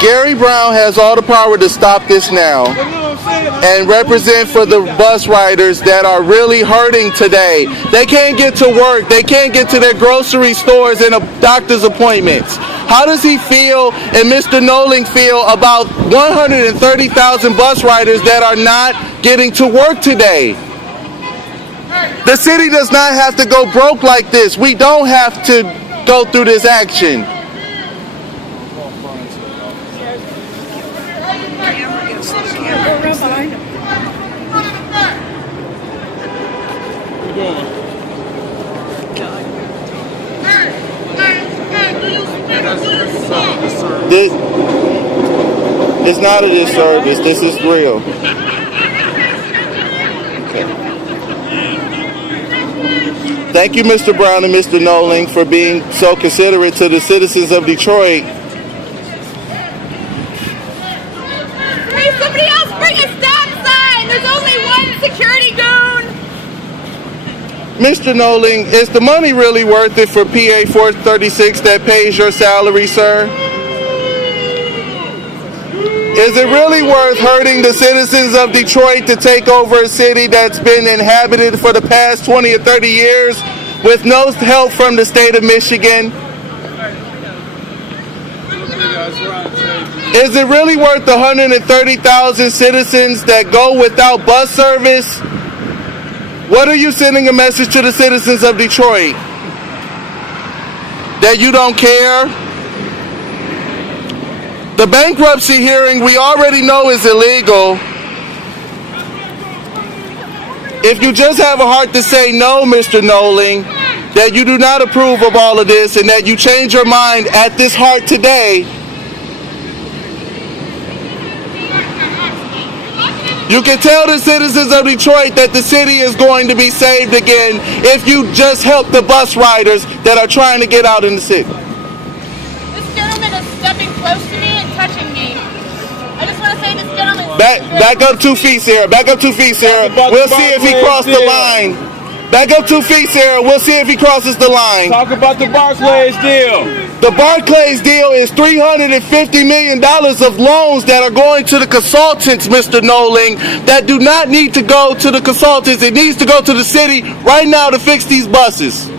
Gary Brown has all the power to stop this now and represent for the bus riders that are really hurting today. They can't get to work. They can't get to their grocery stores and doctor's appointments. How does he feel and Mr. Nowling feel about 130,000 bus riders that are not getting to work today? The city does not have to go broke like this. We don't have to go through this action. It's not a disservice. This is real. Okay. Thank you, Mr. Brown and Mr. Nowling, for being so considerate to the citizens of Detroit. Hey, somebody else bring a stop sign! There's only one security goon! Mr. Nowling, is the money really worth it for PA 436 that pays your salary, sir? Is it really worth hurting the citizens of Detroit to take over a city that's been inhabited for the past 20 or 30 years with no help from the state of Michigan? Is it really worth the 130,000 citizens that go without bus service? What are you sending a message to the citizens of Detroit? That you don't care? The bankruptcy hearing we already know is illegal. If you just have a heart to say no, Mr. Nowling, that you do not approve of all of this and that you change your mind at this heart today, you can tell the citizens of Detroit that the city is going to be saved again if you just help the bus riders that are trying to get out in the city. This gentleman is stepping close to me and touching me. I just want to say this gentleman... Back up 2 feet, Sarah. Back up 2 feet, Sarah. We'll see if he crossed the line. Back up 2 feet, Sarah. We'll see if he crosses the line. Talk about the Barclays deal. The Barclays deal is $350 million of loans that are going to the consultants, Mr. Nowling, that do not need to go to the consultants. It needs to go to the city right now to fix these buses.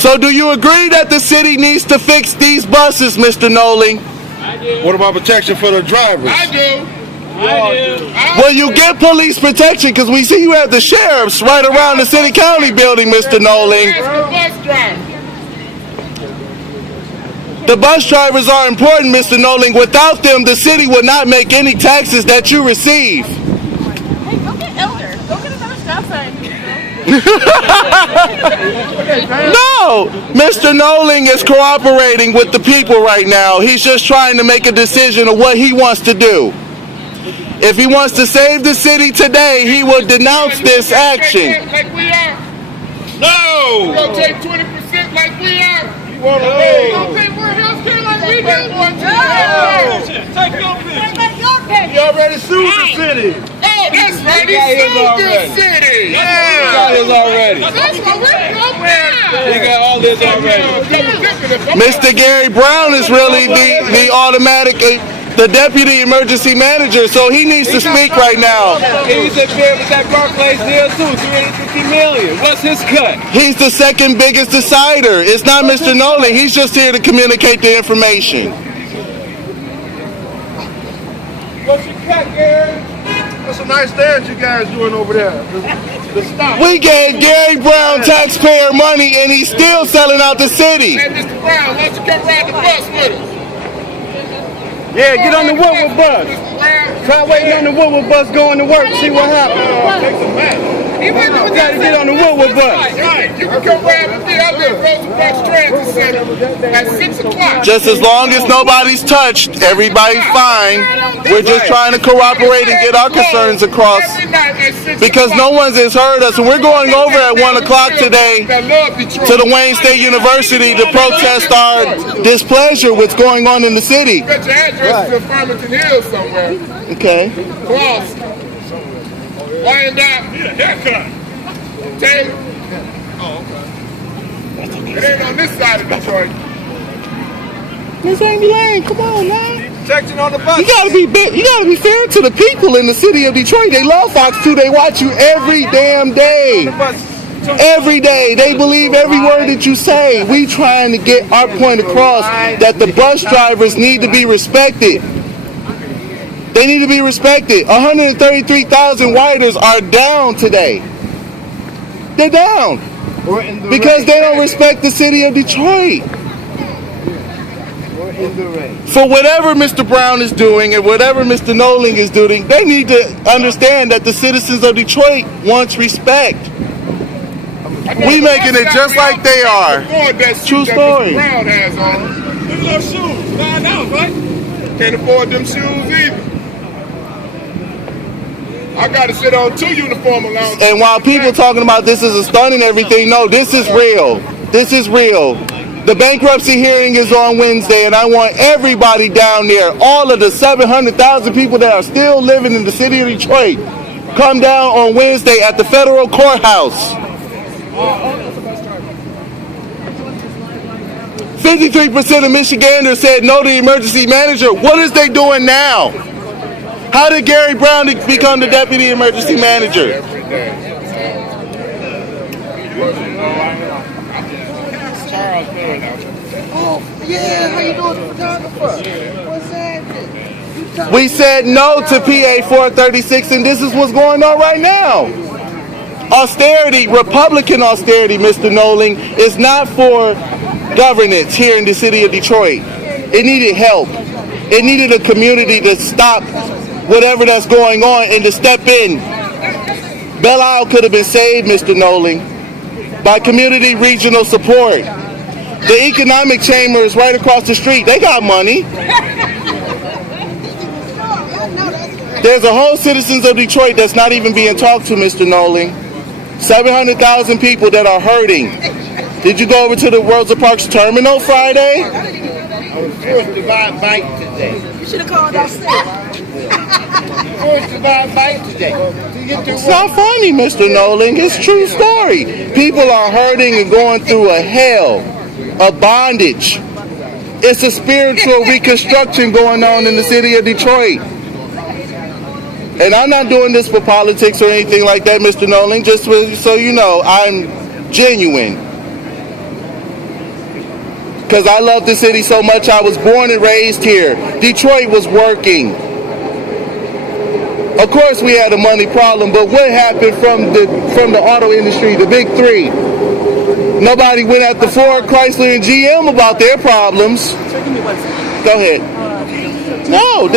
So do you agree that the city needs to fix these buses, Mr. Nowling? I do. What about protection for the drivers? I do. Well, you get police protection because we see you have the sheriffs right around the city county building, Mr. Nowling. The bus drivers are important, Mr. Nowling. Without them, the city would not make any taxes that you receive. Hey, go get Elder. Go get another stop sign. No, Mr. Nowling is cooperating with the people right now. He's just trying to make a decision of what he wants to do. If he wants to save the city today, he will denounce this action. Like we are. No. We're going to take 20% like we are. You want to pay? We're going to pay more health care like we do. Take your pick. You already sued the city. Oh, that's right. He sued the city. Yeah. He got his already. That's what we're going. He got all this already. Mr. Gary Brown is really the automatic... the deputy emergency manager, so he needs to speak right now. He's up there with that Barclays deal too, $350 million. What's his cut? He's the second biggest decider. It's not Mr. Nowling. He's just here to communicate the information. What's your cut, Gary? That's a nice dance you guys doing over there. The stop. We gave Gary Brown taxpayer money and he's still selling out the city. Hey, Mr. Brown, why don't you come ride the bus with us? Yeah, get on the Woodward bus. Try waiting on the Woodward bus going to work, see what happens. You gotta get on the Woodward bus. Right, you can come ride with me. I'll be at Rosenbach Transit Center at 6 o'clock. Just as long as nobody's touched, everybody's fine. We're just trying to cooperate and get our concerns across because no one's has heard us. And we're going over at 1 o'clock today to the Wayne State University to protest our displeasure with what's going on in the city. Bet your address is in Farmington Hills somewhere. Okay. Cross. Wind up. Need a haircut. Taylor. Oh, okay. It ain't on this side of Detroit. Miss Amy Lane, come on now. Protection on the bus. You gotta be fair to the people in the city of Detroit. They love Fox 2. They watch you every damn day. Every day. They believe every word that you say. We trying to get our point across that the bus drivers need to be respected. They need to be respected. 133,000 riders are down today. They're down because they don't respect the city of Detroit. For whatever Mr. Brown is doing and whatever Mr. Nowling is doing, they need to understand that the citizens of Detroit wants respect. We making it just like they are. True story. Brown has on. Look at those shoes. $9, right? Can't afford them shoes either. I gotta sit on 2 uniform allowance. And while people talking about this is a stunt and everything, no, this is real. This is real. The bankruptcy hearing is on Wednesday, and I want everybody down there, all of the 700,000 people that are still living in the city of Detroit, come down on Wednesday at the federal courthouse. 53% of Michiganders said no to the emergency manager. What is they doing now? How did Gary Brown become the deputy emergency manager? Oh, yeah, how you doing, photographer? What's happening? We said no to PA 436, and this is what's going on right now. Austerity, Republican austerity, Mr. Nowling, is not for governance here in the city of Detroit. It needed help. It needed a community to stop whatever that's going on and to step in. Belle Isle could have been saved, Mr. Nowling, by community regional support. The economic chamber is right across the street. They got money. There's a whole citizens of Detroit that's not even being talked to, Mr. Nowling. 700,000 people that are hurting. Did you go over to the Rosa Parks terminal Friday? I was forced to buy a bike today. You should have called us. Forced to buy a bike today. It's not funny, Mr. Nowling. It's true story. People are hurting and going through a hell, a bondage. It's a spiritual reconstruction going on in the city of Detroit. And I'm not doing this for politics or anything like that, Mr. Nowling. Just so you know, I'm genuine. Because I love the city so much. I was born and raised here. Detroit was working. Of course we had a money problem, but what happened from the auto industry, the big three? Nobody went after Ford, Chrysler, and GM about their problems. Go ahead. No,